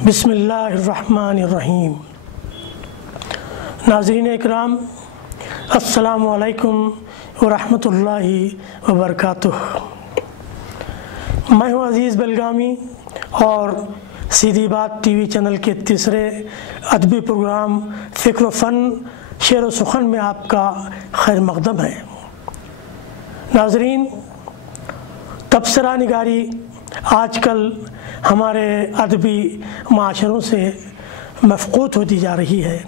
बिस्मिल्लाहिर्रहमानिर्रहीम। नाज़रीन इकराम, अस्सलामु अलैकुम वरहमतुल्लाहि वबरकातुह। मैं हूँ अज़ीज़ बेलगामी और सीधी बात टीवी चैनल के तीसरे अदबी प्रोग्राम फ़िक्र व फ़न शेर व सुखन में आपका खैर मक़दम है। नाज़रीन, तबसरा निगारी आजकल हमारे अदबी माशरों से मफ़क़ूद होती जा रही है।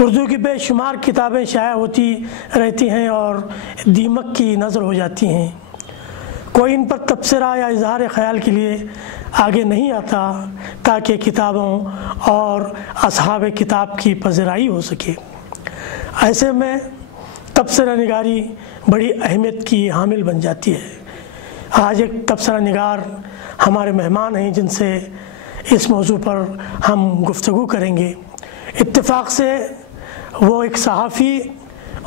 उर्दू की बेशुमार किताबें शाया होती रहती हैं और दीमक की नज़र हो जाती हैं। कोई इन पर तबसरा या इज़हार ख़याल के लिए आगे नहीं आता ताकि किताबों और असहाब किताब की पज़राई हो सके। ऐसे में तबसरा निगारी बड़ी अहमियत की हामिल बन जाती है। आज एक तबसरा निगार हमारे मेहमान हैं जिनसे इस मौजू पर हम गुफ्तगू करेंगे। इत्तेफाक से वो एक सहाफ़ी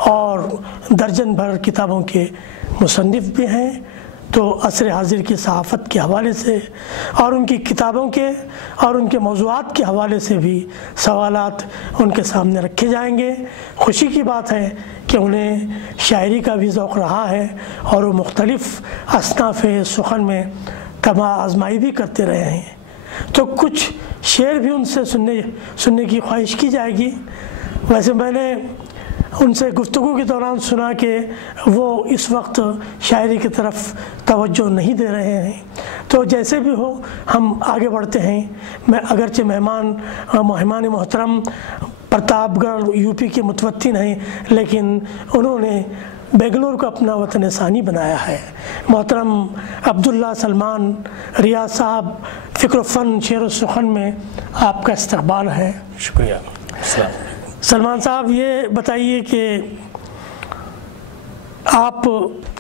और दर्जन भर किताबों के मुसन्निफ़ भी हैं, तो असर हाज़िर की सहाफ़त के हवाले से और उनकी किताबों के और उनके मौज़ूआत के हवाले से भी सवालात उनके सामने रखे जाएंगे। खुशी की बात है कि उन्हें शायरी का भी ज़ौक़ रहा है और वो मुख्तलिफ़ असनाफ़ सुखन में तमा आज़माई भी करते रहे हैं, तो कुछ शेर भी उनसे सुनने की ख्वाहिश की जाएगी। वैसे मैंने उनसे गुफ्तगू के दौरान सुना कि वो इस वक्त शायरी की तरफ तवज्जो नहीं दे रहे हैं, तो जैसे भी हो हम आगे बढ़ते हैं। मैं अगरचे मेहमान मोहतरम प्रतापगढ़ यूपी के मुतवत्तिन हैं, लेकिन उन्होंने बेंगलुरु को अपना वतन सानी बनाया है। मोहतरम अब्दुल्ला सलमान रियाज साहब, फ़िक्र फ़न शेर व सुखन में आपका इस्तक़बाल है। शुक्रिया। सलमान साहब, ये बताइए कि आप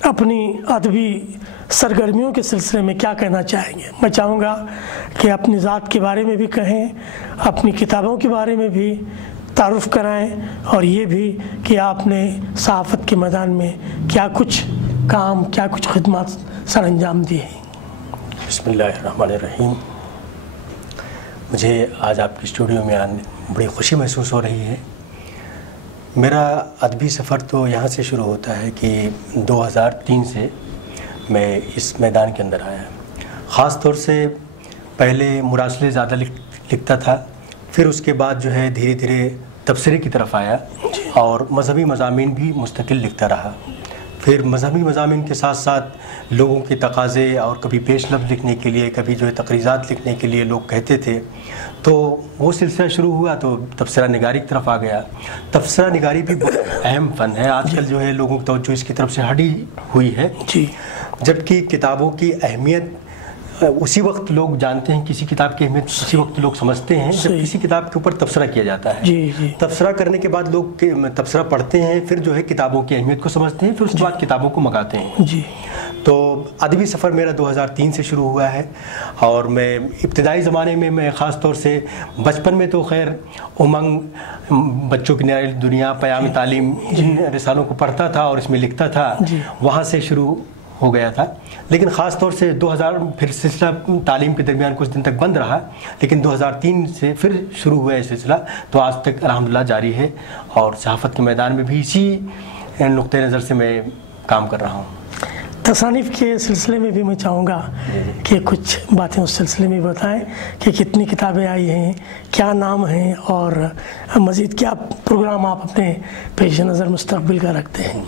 अपनी अदबी सरगर्मियों के सिलसिले में क्या कहना चाहेंगे। मैं चाहूँगा कि अपनी ज़ात के बारे में भी कहें, अपनी किताबों के बारे में भी तारुफ़ कराएं और ये भी कि आपने सहाफ़त के मैदान में क्या कुछ काम, क्या कुछ खिदमत सर अंजाम दी हैं। बिस्मिल्लाहिर्रहमानिर्रहीम। मुझे आज आपकी स्टूडियो में आने बड़ी खुशी महसूस हो रही है। मेरा अदबी सफ़र तो यहाँ से शुरू होता है कि 2003 से मैं इस मैदान के अंदर आया। ख़ास तौर से पहले मुरासले ज़्यादा लिखता था, फिर उसके बाद जो है धीरे धीरे तबसरे की तरफ आया और मज़हबी मज़ामीन भी मुस्तकिल लिखता रहा। फिर मज़हबी मज़ामीन के साथ साथ लोगों के तकाज़े और कभी पेश लफ्ज़ लिखने के लिए, कभी जो है तकरीज़ात लिखने के लिए लोग कहते थे, तो वो सिलसिला शुरू हुआ तो तबसरा निगारी की तरफ आ गया। तबसरा निगारी भी बहुत अहम फ़न है। आजकल जो है लोगों की तवज्जो इसकी तरफ से हटी हुई है, जबकि किताबों की अहमियत उसी वक्त लोग जानते हैं, किसी किताब की अहमियत उसी वक्त लोग समझते हैं जब किसी किताब के ऊपर तबसरा किया जाता है। तबसरा करने के बाद लोग तबसरा पढ़ते हैं, फिर जो है किताबों की अहमियत को समझते हैं, फिर उसके बाद किताबों को मंगाते हैं। तो अदबी सफ़र मेरा 2003 से शुरू हुआ है और मैं इब्तदाई ज़माने में मैं ख़ास तौर से बचपन में तो खैर उमंग, बच्चों की नई दुनिया, पयाम तालीम, इन रिसालों को पढ़ता था और इसमें लिखता था, वहाँ से शुरू हो गया था। लेकिन ख़ास तौर से 2000 फिर सिलसिला तालीम के दरमियान कुछ दिन तक बंद रहा, लेकिन 2003 से फिर शुरू हुआ है सिलसिला, तो आज तक अल्हम्दुलिल्लाह जारी है और सहाफ़त के मैदान में भी इसी नुक्ते नज़र से मैं काम कर रहा हूँ। तसानीफ़ के सिलसिले में भी मैं चाहूँगा कि कुछ बातें उस सिलसिले में बताएं कि कितनी किताबें आई हैं, क्या नाम हैं और मज़ीद क्या प्रोग्राम आप अपने पेश नज़र मुस्तक़बिल का रखते हैं।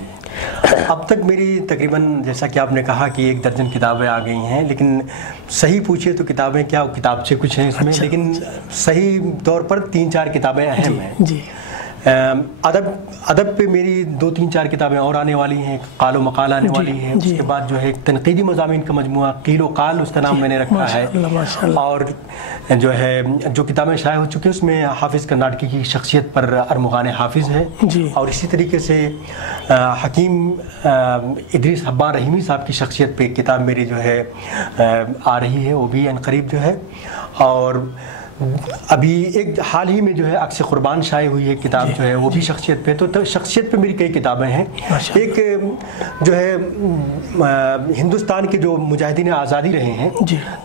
अब तक मेरी तकरीबन, जैसा कि आपने कहा कि 1 दर्जन किताबें आ गई हैं, लेकिन सही पूछिए तो किताबें क्या, किताब से कुछ हैं इसमें। अच्छा, लेकिन सही तौर पर 3-4 किताबें अहम हैं। जी। अदब पे मेरी 2-3-4 किताबें और आने वाली हैं। कालो मकाल आने वाली है। उसके बाद जो है तनकीदी मज़ामीन का मजमुआ कीलो काल, उसका नाम मैंने रखा है। और जो है जो किताबें शाया हो चुकी हैं उसमें हाफिज़ कर्नाटकी की शख्सियत पर अरमुगान हाफिज़ है, और इसी तरीके से हकीम इदरीस हब्बान रहीमी साहब की शख्सियत पे किताब मेरी जो है आ रही है, वो भी अनकरीब जो है। और ابھی ایک حال ہی میں جو ہے عکس قربان شائع ہوئی ہے کتاب جو ہے وہ بھی شخصیت پہ، تو شخصیت پہ میری کئی کتابیں ہیں. ایک جو ہے ہندوستان کے جو مجاہدین آزادی رہے ہیں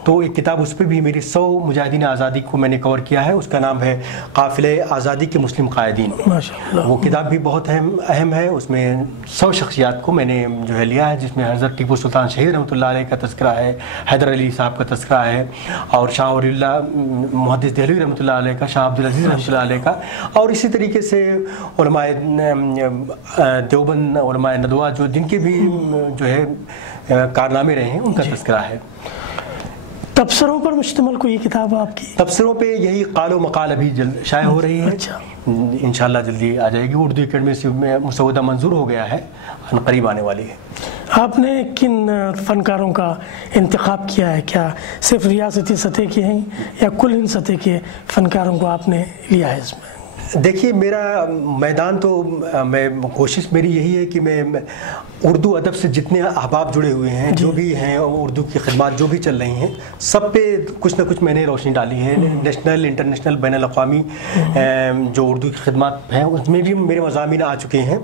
تو ایک کتاب اس پہ بھی میری 100 مجاہدین آزادی کو میں نے کور کیا ہے، اس کا نام ہے قافلہ آزادی کے مسلم قائدین. وہ کتاب بھی بہت اہم ہے، اس میں 100 شخصیات کو میں نے جو ہے لیا ہے، جس میں حضرت ٹیپو سلطان شہید رحمۃ اللہ علیہ کا تذکرہ ہے، حیدر علی صاحب کا تذکرہ ہے، اور شاہ ولی اللہ محدث دہلوی رحمۃ اللہ علیہ کا، شاہ عبدالعزیز رحمۃ اللہ علیہ کا، اور اسی طریقے سے علماء دیوبند، علماء ندوہ جو جن کے بھی جو ہے کارنامے رہے ہیں ان کا تذکرہ ہے. تبصروں پر مشتمل کوئی کتاب آپ کی؟ تبصروں پہ یہی قال و مقال ابھی جلد شائع ہو رہی ہے، انشاءاللہ جلدی آ جائے گی. اردو اکیڈمی سے مسودہ منظور ہو گیا ہے، قریب آنے والی ہے. آپ نے کن فنکاروں کا انتخاب کیا ہے؟ کیا صرف ریاستی سطح کے ہیں یا کل ان سطح کے فنکاروں کو آپ نے لیا ہے اس میں؟ دیکھیے میرا میدان تو میں کوشش میری یہی ہے کہ میں اردو ادب سے جتنے احباب جڑے ہوئے ہیں، جو بھی ہیں اردو کی خدمات جو بھی چل رہی ہیں، سب پہ کچھ نہ کچھ میں نے روشنی ڈالی ہے. نیشنل، انٹرنیشنل، بین الاقوامی جو اردو کی خدمات ہیں اس میں بھی میرے مضامین آ چکے ہیں.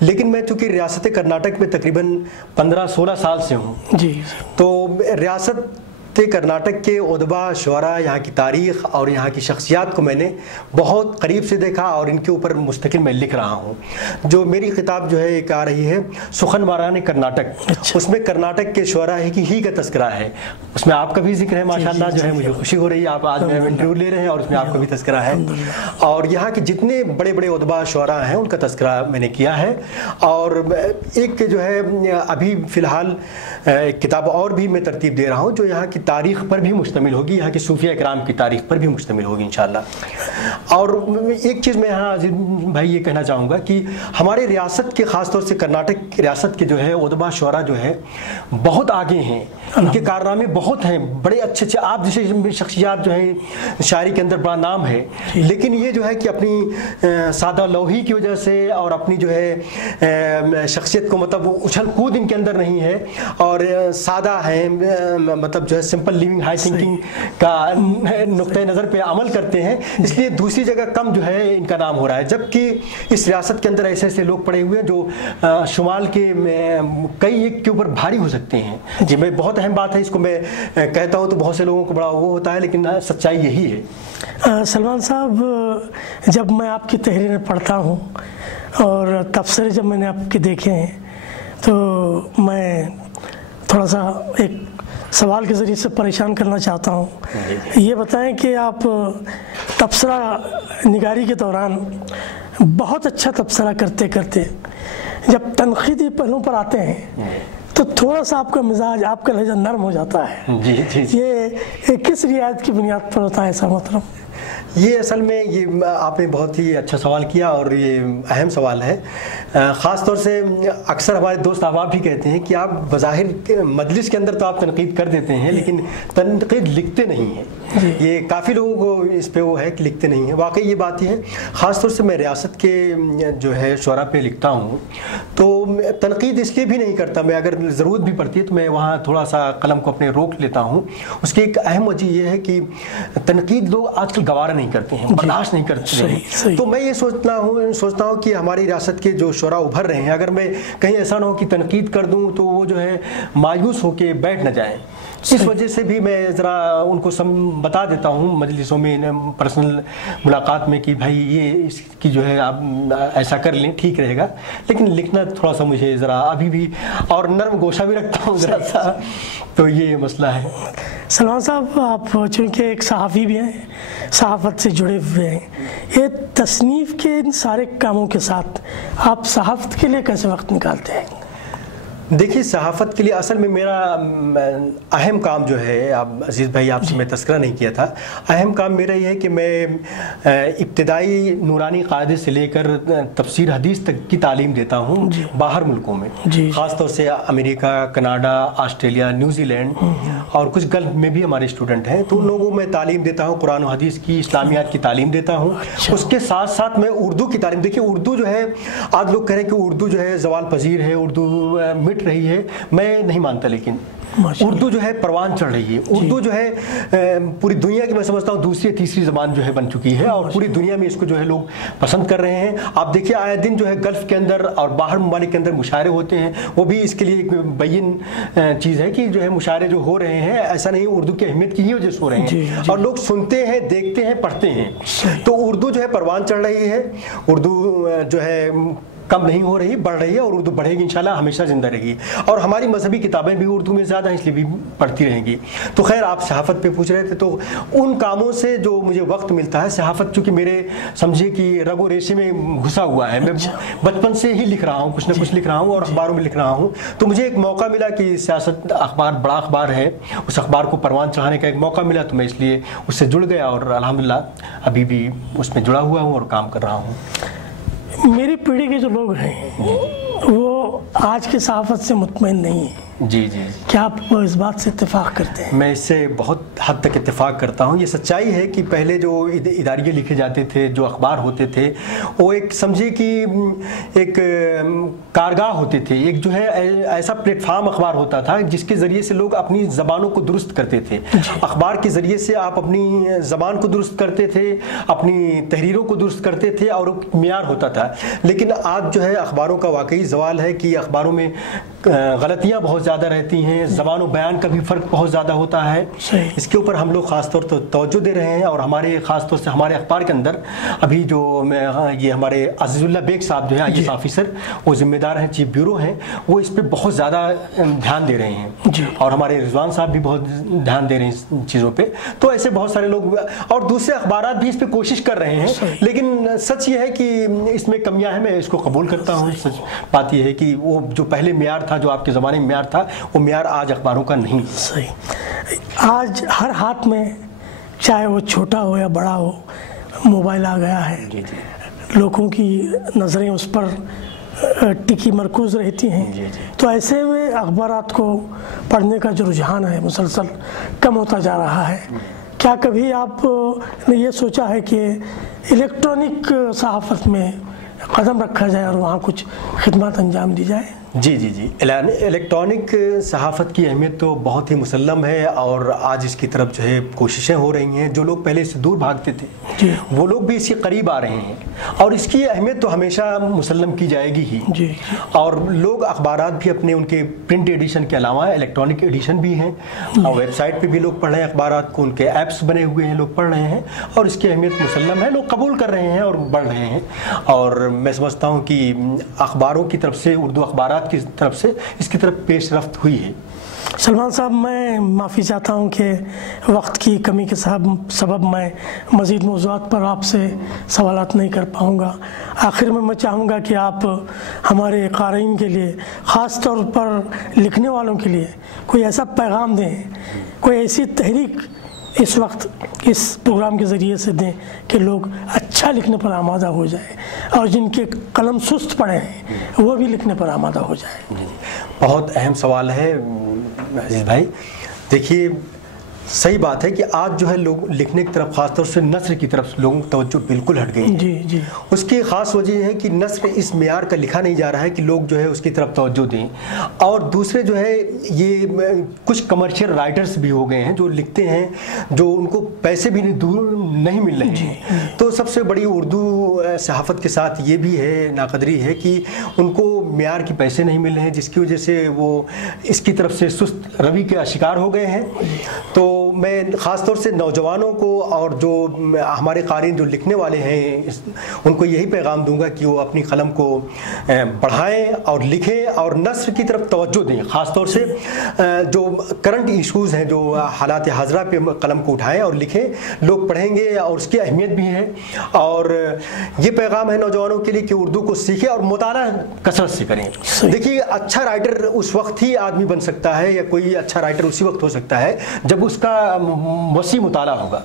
لیکن میں چونکہ ریاست کرناٹک میں تقریباً 15-16 سال سے ہوں، تو ریاست کرناٹک کے ادبا، شعراء، یہاں کی تاریخ اور یہاں کی شخصیات کو میں نے بہت قریب سے دیکھا، اور ان کے اوپر مستقل میں لکھ رہا ہوں. جو میری کتاب جو ہے ایک آ رہی ہے سخن واران کرناٹک، اس میں کرناٹک کے شعراء ہی کا تذکرہ ہے. اس میں آپ کا بھی ذکر ہے ماشاءاللہ، جو ہے مجھے خوشی ہو رہی ہے آپ آج میں انٹرویو لے رہے ہیں اور اس میں آپ کا بھی تذکرہ ہے. اور یہاں کے جتنے بڑے بڑے ادبا، شعراء ہیں ان کا تذکرہ میں نے کیا ہے. اور ایک جو ہے ابھی فی الحال ایک کتاب اور بھی میں ترتیب دے رہا ہوں جو یہاں کی تاریخ پر بھی مشتمل ہوگی، یہاں کے صوفیہ کرام کی تاریخ پر بھی مشتمل ہوگی انشاءاللہ. اور ایک چیز میں یہاں عزیز بھائی یہ کہنا چاہوں گا کہ ہمارے ریاست کے، خاص طور سے کرناٹک ریاست کے جو ہے ادبا، شعراء جو ہے بہت آگے ہیں، ان کے کارنامے بہت ہیں، بڑے اچھے اچھے. آپ جیسے شخصیات جو ہیں شاعری کے اندر بڑا نام ہے، لیکن یہ جو ہے کہ اپنی سادہ لوحی کی وجہ سے اور اپنی جو ہے شخصیت کو مطلب اچھل کود ان کے اندر نہیں ہے، اور سادہ ہیں، مطلب جو ہے سمپل لیونگ، ہائی تھنکنگ کا نقطۂ نظر پہ عمل کرتے ہیں، اس لیے دوسری جگہ کم جو ہے ان کا نام ہو رہا ہے. جبکہ اس ریاست کے اندر ایسے ایسے لوگ پڑے ہوئے ہیں جو شمال کے کئی ایک کے اوپر بھاری ہو سکتے ہیں. جی میں بہت اہم بات ہے، اس کو میں کہتا ہوں تو بہت سے لوگوں کو بڑا وہ ہوتا ہے، لیکن سچائی یہی ہے. سلمان صاحب، جب میں آپ کی تحریریں پڑھتا ہوں اور تبصرے جب میں نے آپ کے دیکھے ہیں، تو میں تھوڑا سا ایک سوال کے ذریعے سے پریشان کرنا چاہتا ہوں. یہ بتائیں کہ آپ تبصرہ نگاری کے دوران بہت اچھا تبصرہ کرتے کرتے جب تنقیدی پہلوؤں پر آتے ہیں تو تھوڑا سا آپ کا مزاج، آپ کا لہجہ نرم ہو جاتا ہے. یہ کس رعایت کی بنیاد پر ہوتا ہے ایسا محترم؟ یہ اصل میں یہ آپ نے بہت ہی اچھا سوال کیا اور یہ اہم سوال ہے. خاص طور سے اکثر ہمارے دوست احباب بھی کہتے ہیں کہ آپ بظاہر مجلس کے اندر تو آپ تنقید کر دیتے ہیں لیکن تنقید لکھتے نہیں ہیں. یہ کافی لوگوں کو اس پہ وہ ہے کہ لکھتے نہیں ہیں. واقعی یہ بات ہی ہے. خاص طور سے میں ریاست کے جو ہے شعراء پہ لکھتا ہوں تو تنقید اس لیے بھی نہیں کرتا. میں اگر ضرورت بھی پڑتی ہے تو میں وہاں تھوڑا سا قلم کو اپنے روک لیتا ہوں. اس کی ایک اہم وجہ یہ ہے کہ تنقید لوگ آج کل گوارا نہیں کرتے ہیں، برداشت نہیں کرتے ہیں. تو میں یہ سوچتا ہوں کہ ہماری ریاست کے جو شعراء ابھر رہے ہیں، اگر میں کہیں ایسا نہ ہو کہ تنقید کر دوں تو وہ جو ہے مایوس ہو کے بیٹھ نہ جائیں. اس وجہ سے بھی میں ذرا ان کو بتا دیتا ہوں مجلسوں میں، پرسنل ملاقات میں کہ بھائی یہ اس کی جو ہے آپ ایسا کر لیں ٹھیک رہے گا. لیکن لکھنا تھوڑا سا مجھے ذرا ابھی بھی، اور نرم گوشہ بھی رکھتا ہوں ذرا سا، تو یہ مسئلہ ہے. سلمان صاحب، آپ چونکہ ایک صحافی بھی ہیں، صحافت سے جڑے ہوئے ہیں، یہ تصنیف کے ان سارے کاموں کے ساتھ آپ صحافت کے لیے کیسے وقت نکالتے ہیں؟ دیکھیے صحافت کے لیے اصل میں میرا اہم کام جو ہے، آپ عزیز بھائی آپ سے میں تذکرہ نہیں کیا تھا، اہم کام میرا یہ ہے کہ میں ابتدائی نورانی قاعدے سے لے کر تفسیر حدیث تک کی تعلیم دیتا ہوں باہر ملکوں میں. خاص طور سے امریکہ، کینیڈا، آسٹریلیا، نیوزی لینڈ اور کچھ گلف میں بھی ہمارے اسٹوڈنٹ ہیں. تو ان لوگوں میں تعلیم دیتا ہوں، قرآن و حدیث کی، اسلامیات کی تعلیم دیتا ہوں. اس کے ساتھ ساتھ میں اردو کی تعلیم. دیکھیے اردو جو ہے، آج لوگ کہہ رہے ہیں کہ اردو جو ہے زوال پذیر ہے، اردو مٹ मिट रही है, मैं नहीं मानता, लेकिन उर्दू जो है परवान चढ़ रही है। उर्दू जो है पूरी दुनिया की, मैं समझता हूँ दूसरी तीसरी ज़बान जो है बन चुकी है और पूरी दुनिया में इसको जो है लोग पसंद कर रहे हैं। आप देखिए आए दिन जो है गल्फ़ के अंदर और बाहर ममालिक के अंदर मुशायरे होते हैं, वो भी इसके लिए एक बैन चीज़ है कि जो है मुशायरे जो हो रहे हैं, ऐसा नहीं उर्दू की अहमियत की ही वजह से हो रहे हैं और लोग सुनते हैं, देखते हैं, पढ़ते हैं। तो उर्दू जो है परवान चढ़ रही है, उर्दू जो है कम नहीं हो रही, बढ़ रही है और उर्दू बढ़ेगी इंशाल्लाह, हमेशा जिंदा रहेगी। और हमारी मजहबी किताबें भी उर्दू में ज़्यादा हैं, इसलिए भी पढ़ती रहेंगी। तो खैर, आप सहाफ़त पे पूछ रहे थे, तो उन कामों से जो मुझे वक्त मिलता है, सहाफ़त चूँकि मेरे समझिए कि रगो रेशे में घुसा हुआ है, मैं बचपन से ही लिख रहा हूँ, कुछ ना कुछ लिख रहा हूँ और अखबारों में लिख रहा हूँ। तो मुझे एक मौका मिला कि सियासत अखबार बड़ा अखबार है, उस अखबार को परवान चढ़ाने का एक मौका मिला, तो मैं इसलिए उससे जुड़ गया और अल्हम्दुलिल्लाह अभी भी उसमें जुड़ा हुआ हूँ और काम कर रहा हूँ। मेरी पीढ़ी के जो लोग हैं वो आज की सहाफ़त से मुतमईन नहीं है। जी जी, क्या आप इस बात से इत्तेफाक करते हैं? मैं इससे बहुत हद तक इत्तेफाक करता हूँ। ये सच्चाई है कि पहले जो इदारिये लिखे जाते थे, जो अखबार होते थे, वो एक समझिए कि एक कारगाह होते थे, एक जो है ऐसा प्लेटफार्म अखबार होता था जिसके ज़रिए से लोग अपनी ज़बानों को दुरुस्त करते थे। अखबार के ज़रिए से आप अपनी ज़बान को दुरुस्त करते थे, अपनी तहरीरों को दुरुस्त करते थे और मियार होता था। लेकिन आज जो है अखबारों का वाकई ज़वाल है कि अखबारों में गलतियाँ बहुत ज़्यादा रहती हैं, ज़बान और बयान का भी फ़र्क बहुत ज़्यादा होता है। इसके ऊपर हम लोग ख़ास तौर पर तवज्जो दे रहे हैं और हमारे ख़ास तौर से हमारे अखबार के अंदर अभी जो ये हमारे अज़ीज़ुल्लाह बेग साहब जो है IAS ऑफिसर, वो ज़िम्मेदार हैं, चीफ ब्यूरो हैं, वो इस पर बहुत ज़्यादा ध्यान दे रहे हैं और हमारे रिजवान साहब भी बहुत ध्यान दे रहे हैं इन चीज़ों पर। तो ऐसे बहुत सारे लोग और दूसरे अखबार भी इस पर कोशिश कर रहे हैं, लेकिन सच ये है कि इसमें कमियाँ हैं, मैं इसको कबूल करता हूँ। सच बात यह है कि वो जो पहले मेयार था, जो आपके ज़माने में मेयार था, वो मेयार आज अखबारों का नहीं। सही। आज हर हाथ में, चाहे वो छोटा हो या बड़ा हो, मोबाइल आ गया है। जी जी। लोगों की नज़रें उस पर टिकी मरकूज़ रहती हैं। जी जी। तो ऐसे में अखबारात को पढ़ने का जो रुझान है मुसलसल कम होता जा रहा है। क्या कभी आपने ये सोचा है कि इलेक्ट्रॉनिक सहाफ़त में कदम रखा जाए और वहाँ कुछ खिदमत अंजाम दी जाए? जी जी जी, इलेक्ट्रॉनिक सहाफ़त की अहमियत तो बहुत ही मुसल्लम है और आज इसकी तरफ जो है कोशिशें हो रही हैं। जो लोग पहले इससे दूर भागते थे वो लोग भी इसके करीब आ रहे हैं और इसकी अहमियत तो हमेशा मुसल्लम की जाएगी ही। जी। और लोग अखबारात भी अपने उनके प्रिंट एडिशन के अलावा इलेक्ट्रॉनिक एडिशन भी हैं और वेबसाइट पर भी लोग पढ़ रहे हैं अखबारात को, उनके ऐप्स बने हुए हैं, लोग पढ़ रहे हैं और इसकी अहमियत मुसल्लम है, लोग कबूल कर रहे हैं और बढ़ रहे हैं। और मैं समझता हूँ कि अखबारों की तरफ से, उर्दू अखबारात की तरफ से इसकी तरफ पेशरफ्त हुई है। सलमान साहब, मैं माफ़ी चाहता हूँ कि वक्त की कमी के सबब मैं मज़ीद मौज़ूआत पर आपसे सवालात नहीं कर पाऊँगा। आखिर में मैं चाहूँगा कि आप हमारे क़ारीन के लिए, ख़ास तौर पर लिखने वालों के लिए कोई ऐसा पैगाम दें, कोई ऐसी तहरीक इस वक्त इस प्रोग्राम के ज़रिए से दें कि लोग अच्छा लिखने पर आमादा हो जाए और जिनके कलम सुस्त पड़े हैं वो भी लिखने पर आमादा हो जाए। बहुत अहम सवाल है अजीज़ भाई। देखिए, सही बात है कि आज जो है लोग लिखने की तरफ, खासतौर से नस्र की तरफ लोगों की तवज्जो बिल्कुल हट गई है। जी जी। उसकी ख़ास वजह है कि नस्र इस मेयार का लिखा नहीं जा रहा है कि लोग जो है उसकी तरफ तवज्जो दें। और दूसरे जो है ये कुछ कमर्शियल राइटर्स भी हो गए हैं जो लिखते हैं, जो उनको पैसे भी नहीं मिल रहे हैं। तो सबसे बड़ी उर्दू सहाफ़त के साथ ये भी है, नाकदरी है कि उनको मेयार के पैसे नहीं मिल रहे हैं, जिसकी वजह से वो इसकी तरफ से सुस्त रवि के शिकार हो गए हैं। तो मैं ख़ास तौर से नौजवानों को और जो हमारे क़ारीन जो लिखने वाले हैं उनको यही पैगाम दूंगा कि वो अपनी कलम को बढ़ाएं और लिखें और नस्र की तरफ तवज्जो दें। ख़ास तौर से जो करंट इशूज़ हैं, जो हालात हाज़रा पे कलम को उठाएं और लिखें। लोग पढ़ेंगे और उसकी अहमियत भी है। और ये पैगाम है नौजवानों के लिए कि उर्दू को सीखें और मुताला कसरत से करें। देखिए, अच्छा राइटर उस वक्त ही आदमी बन सकता है या कोई अच्छा राइटर उसी वक्त हो सकता है जब उसको उसका वसी मुताला होगा।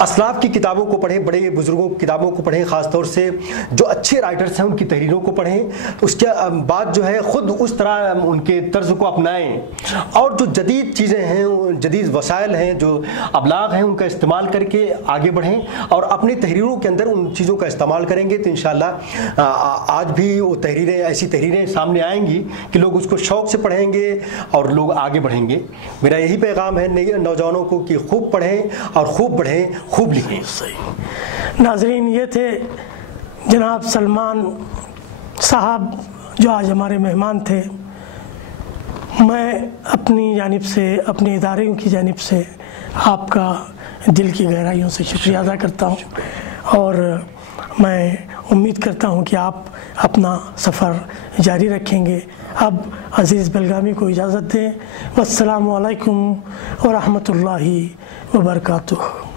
असलाफ की किताबों को पढ़ें, बड़े बुजुर्गों की किताबों को पढ़ें, ख़ास तौर से जो अच्छे राइटर्स हैं उनकी तहरीरों को पढ़ें। तो उसके बाद जो है ख़ुद उस तरह उनके तर्ज को अपनाएं, और जो जदीद चीज़ें हैं, जदीद वसाइल हैं, जो अबलाग हैं, उनका इस्तेमाल करके आगे बढ़ें और अपनी तहरीरों के अंदर उन चीज़ों का इस्तेमाल करेंगे तो इंशाअल्लाह आज भी वो तहरीरें, ऐसी तहरीरें सामने आएंगी कि लोग उसको शौक़ से पढ़ेंगे और लोग आगे बढ़ेंगे। मेरा यही पैगाम है नौजवानों को कि खूब पढ़ें और खूब बढ़ें, खूब लिखें। सही। नाज़रीन, ये थे जनाब सलमान साहब जो आज हमारे मेहमान थे। मैं अपनी जानिब से, अपने इदारे की जानिब से आपका दिल की गहराइयों से शुक्रिया अदा करता हूँ और मैं उम्मीद करता हूँ कि आप अपना सफ़र जारी रखेंगे। अब अज़ीज़ बेलगामी को इजाज़त दें। वस्सलामु अलैकुम व रहमतुल्लाहि व बरकातुहू।